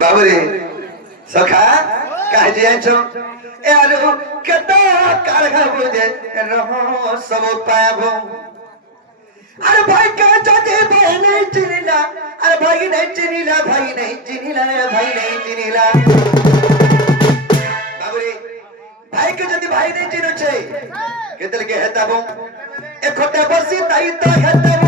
बाबरे सखा काहे जाइछो यारो केता कारखा बुझे रहो सब पाबो अरे भाई का जदे भाई नहीं चिनिला अरे भाई नहीं चिनिला भाई नहीं चिनिला भाई नहीं चिनिला बाबरे भाई के जदे भाई नहीं चिनो छे केतल के हेताबो ए खोटे बसी ताई तो हेताबो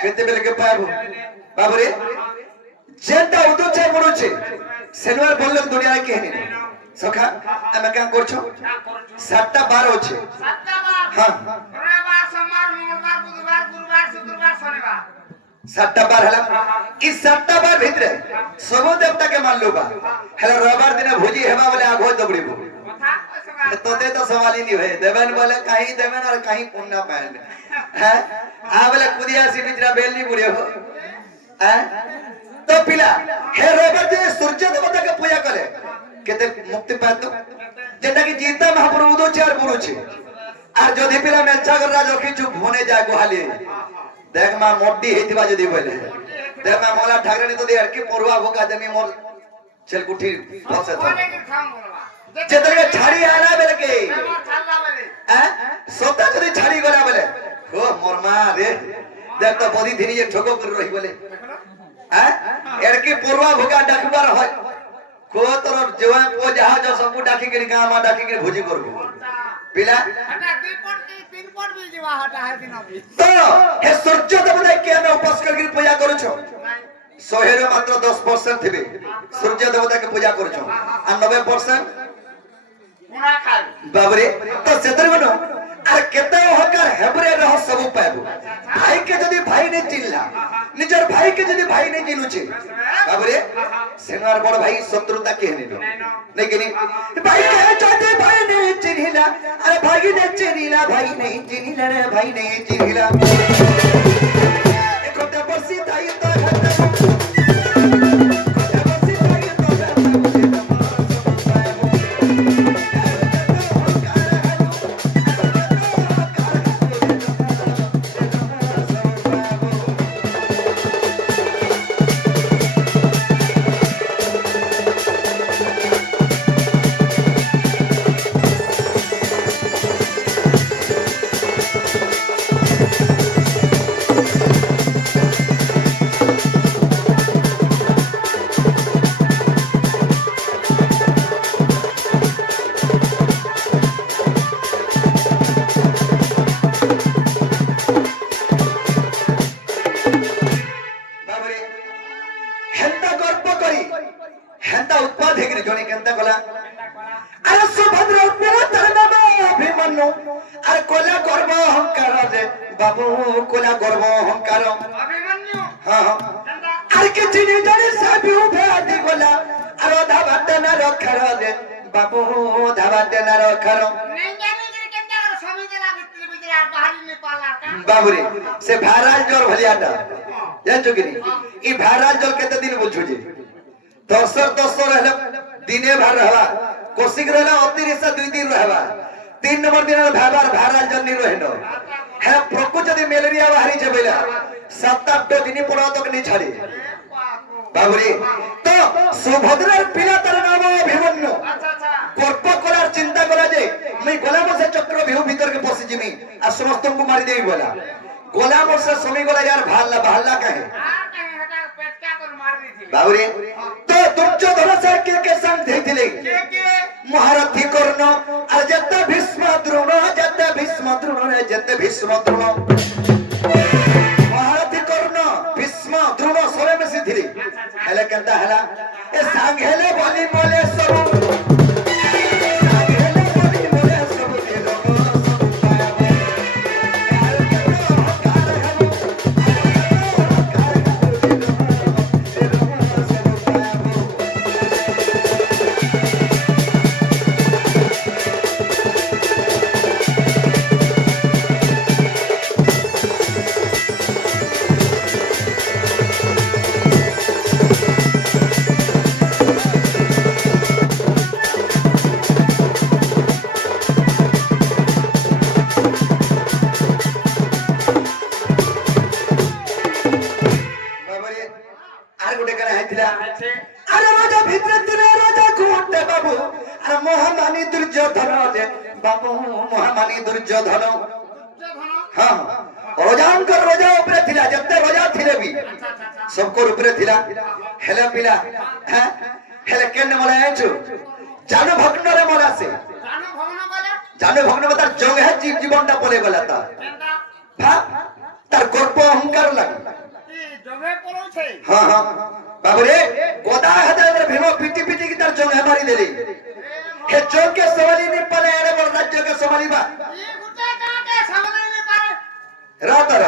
केते बेले के पाबो बाबरे जेंटा उदुचे मुडुचे सेनवार बोलले दुनिया के हेनी सखा हम का करछो 7टा 12 होचे 7टा 12 हां रविवार सोमवार मंगलवार बुधवार गुरुवार शुक्रवार शनिवार 7टा 12 हला ई 7टा 12 भितरे सब देवता के मान लो बा हला रविवार दिन भोजी हेबा बोले आगो दबड़ीबो तो दे तो सवाल ही नहीं है देवन बोले कहीं देवन और कहीं पुण्य पाएन है आ बोले कुदिया सी बिचरा बेल नहीं बुढ़े हो हैं तो पिला हे रविवार जे सूर्य देवता के पूजा करे केते मुक्ति पातो जेटा कि जीता महाप्रभु दो चार गुरु छे আর যদি পিলা মেলছাগর রাজ কিছু ভনে যায় গোহালি দেখ মা মোড্ডি হেতিবা যদি বলে দেখ মা মোলা ঠাকরানি তো দে আর কি পড়ুয়া ভোকা দেমি মোর ছেলকুঠি বসে তো जेतरे छाड़ी आना बेले के हैं सोता जदी छाड़ी गला बेले ओ मोर मां रे देख तो बदी दिनी जे ठोको कर रही बोले हैं एड़की पूर्वा भोगा डाकबार होय को तोर जेवा को जहाज सब डाकी के गाम मा डाकी के भोजी करबो पिला हटा 2 पट की 3 पट भी जेवा हटा है दिन अभी तो हे सूर्य देवता के हम उपास करके पूजा करू छो सोहेरो मात्र 10% थिबे सूर्य देवता के पूजा करू छो आ 90% बाबरे तो सेतर बनो अरे केते होकर हेबरे रह सब पाबो भाई के जदी भाई ने चिल्ला निजर भाई के जदी भाई ने चिनुचे बाबरे सेनार बड़ भाई शत्रुता के ने नहीं कि नहीं भाई के जदी भाई ने चिन्हिला अरे भाई ने चिन्हिला भाई नहीं चिन्हिला रे भाई नहीं चिन्हिला एक कोटे बसी ताई तो बाबू कोला गर्व अहंकार अभिमन्यु हां अरे के चिनी जने साबी उठे आदि गोला अरे धाबाते ना रखर दे बाबू धाबाते ना रखर नहीं जानी जे केता कर समी देला भीतर भीतर बाहरी में पाला का बाबूरे से भाराल जोर भलियाटा जान चुकी नहीं ई भाराल जोर केते दिन बुझु जे दसर रहला दिने भर रहला कोसिक रहला 29 2 दिन रहबा 3 नंबर दिन भाराल जोर नि रहनो है प्रको जदी मलेरिया बाहरी छबेला 7-8 दिन पड़ा तक नहीं छाड़ी बाबूरे तो सुभद्रार पिला तार नाम अभिमन्यु गर्प करार चिंता करा जे मैं गोलाम से चक्र बिहु भीतर के पसी जिमी आ समस्त को मारी देई बोला गोलाम से समी गोला यार भालला भालला कहे हटा पेट क्या कर मार दी थी बाबूरे तो दुर्योधन से के संग देखिले के महारथी कर्ण আর যেতে ভীষ্ম দ্রোণ যেতে ভীষ্ম দ্রোণ যেতে ভীষ্ম দ্রোণ बाबू महामानी दुर्योधन हाँ रजांकर रजा उपरे थिला जत्ते रजा थिले भी सबको उपरे थिला हेले पिला हैं हेले केन मला आइछु जानो भग्न रे मला से जानो भग्न तार जंग है जीवनटा पले गला ता हां तार गर्प अहंकार लागी जंगे पलो छे हां हां बाबू रे गोदा हदे भीम पिटी पिटी की तार जंग है मारी देली हे जंग के सवाली नि पले एरे बड़ राज्य के सवाली बा ई गुटे का के सामने नि पारे रातर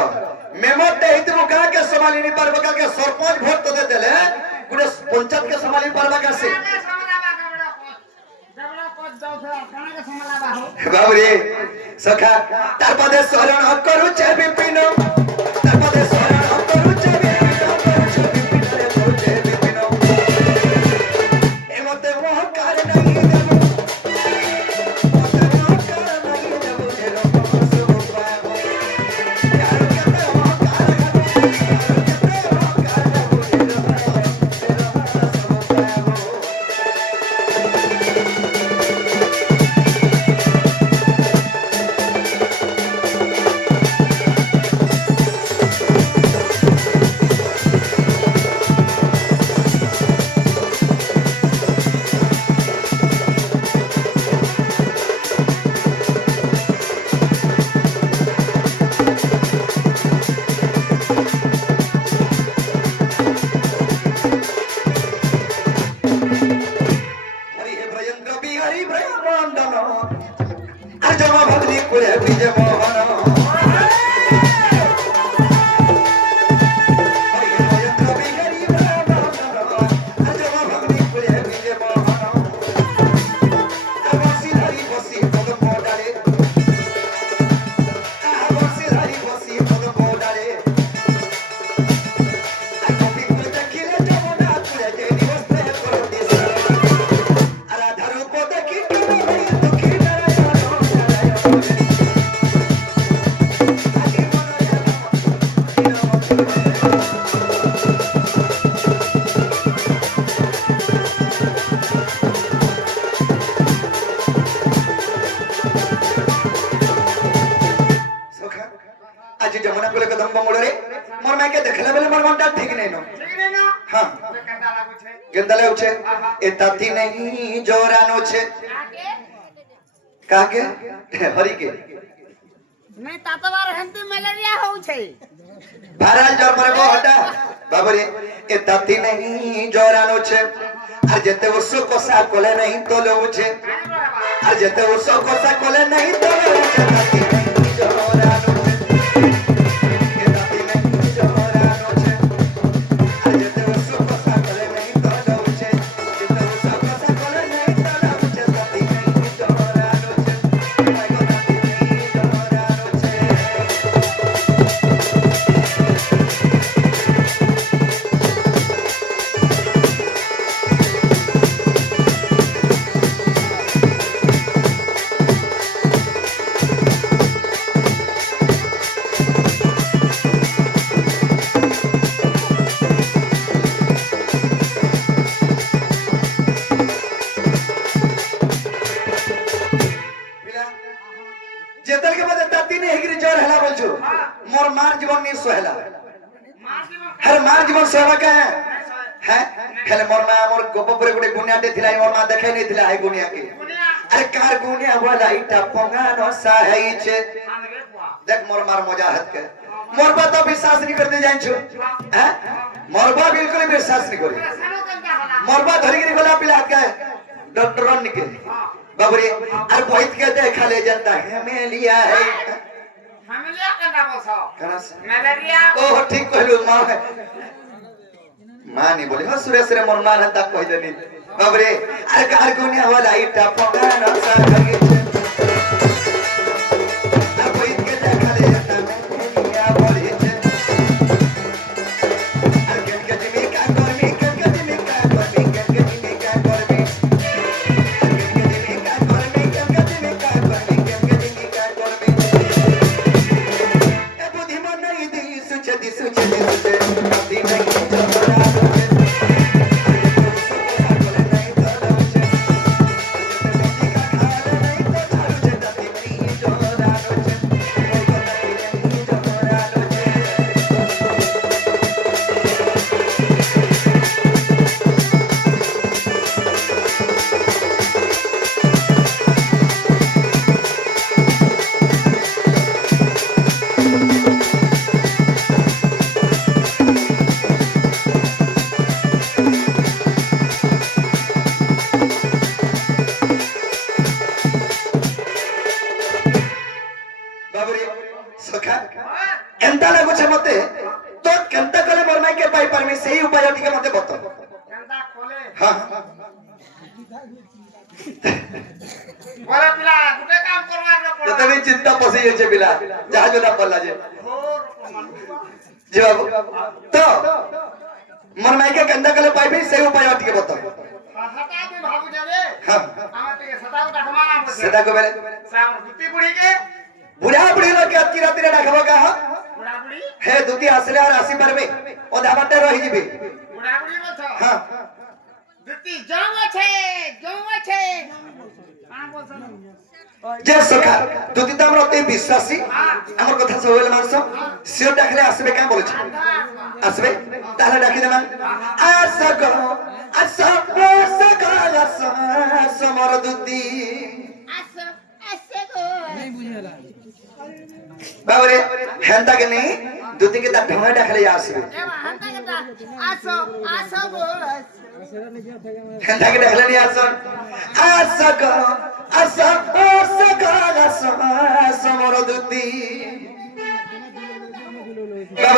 मेमत दे हितमु का के सवाली नि पारबा के सरपंच भोट तो दे देले गुटे पंचायत के सवाली पारबा कैसे बाबू रे सखा तार पदे शरण करू छे विपिन तार पदे शरण करू छे विपिन रे करू छे विपिन एमते मोह कार नहीं देबो मते मोह कार नहीं देबो रे सब पाबो यार कते मोह कार देबो रे सब पाबो आज जमुना कुल कदम मोड़े मोर माके देखला बेले मोर मनटा ठीक नै न हां गेंदा ले उछे ए ताती नहीं जोरानो छे काके हरि के नहीं तातवार हंती मलेरिया हो छे भारल जोर पर वो हटा बाबरे ए ताती नहीं जोरानो छे আর যেতে ওসো কোসা কোলে नहीं तो लो छे আর যেতে ওসো কোসা কোলে नहीं तो लो छे ताती नहीं जोरानो जेतल के बाद ताती ने हेगिरी जोर हला बोलछो मोर मार जीवन नि सोहला हर मार जीवन सेवा का है खेले मोर मा मोर गोपपुरे गुडे गुनिया दे थिला मोर मा देखे नै थिला आइ गुनिया के अरे कार गुनिया वाला इटा पंगा न सहाई छे देख मोर मार मजा हत के मोर बा तो विश्वास नहीं करते जाइन छो हैं मोर बा बिल्कुल विश्वास नहीं करे मोर बा धरी गिरी वाला पिला के डॉक्टर निके बाबरे अरे बहुत के देखा ले जनता है मैं लिया है फैमिलिया केना बसो कनस मलेरिया ओ ठीक कहलु मां मां नहीं बोले हो सुरेश रे मोर मान तक कह देनी बाबरे अरे कार गुनिया वाला इटा पंगा न सा लगे अब बहुत के देखा ले जनता मैं लिया बोले छे अरे के जिमी का करमी के जिमी का करमी के जिमी का करमी ଏନ୍ତା ଲାଗୁଛେ ମତେ ତ କେନ୍ତା କଲେ ମୋର ମାଇକେ ପାଇ ପାରମି ସେଇ ଉପାୟ ଟିକେ ମତେ ବତ। କେନ୍ତା ଖୋଲେ ହଁ ବড় পিলা গুটে কাম করবার না পড়া ଯେତେ ବି ଚିନ୍ତା ପଶି ଯାଇଛେ ପିଲା ଯାହା ଯୋଉଟା ପଡିଲା ଯେ ঘোর অপমান জি ବାବୁ ତ ମୋର ମାଇକେ କେନ୍ତା କଲେ ପାଇବି ସେଇ ଉପାୟ ଟିକେ ବତ। হাতা আমি ভাবু যাবে ହଁ আমাতে সদাও ডাকমা না বসে ସେଟା কবে সাম দুতি বুড়ি কে বুঢ়া বুঢ়ী লোক অতি ରାତିରେ ଡାକବ କାହ বুড়া বুড়ি ହେ ଦୁତି ଆସିଲେ ଆଉ ଆସିପାରିବେ ଅଧା ବାଟେ ରହିଯିବେ। বুড়া বুড়ি মত ହଁ দুতি জং আছে কাম বলছন যে সখা দুতি তো আমরা অতি বিশ্বাসী আমার কথা ସବୁବେଳେ ମାନସ ସିଓର ଡାକିଲେ ଆସିବେ କାଁ ବୋଲୁଛି আসবে তাহলে ডাকি দেবা আসা গো আসা বসা গো আসা মর দুতি আসো আসে গো বাবরে হেন্তা কে নেই দুতি কে তা ঢঙে ডাকলে আসবে এবা হাতা কেটা আসো আসো গো হেন্তা কে ডাকলে নি আসো আসা গো আসা বসা গো আসা মর দুতি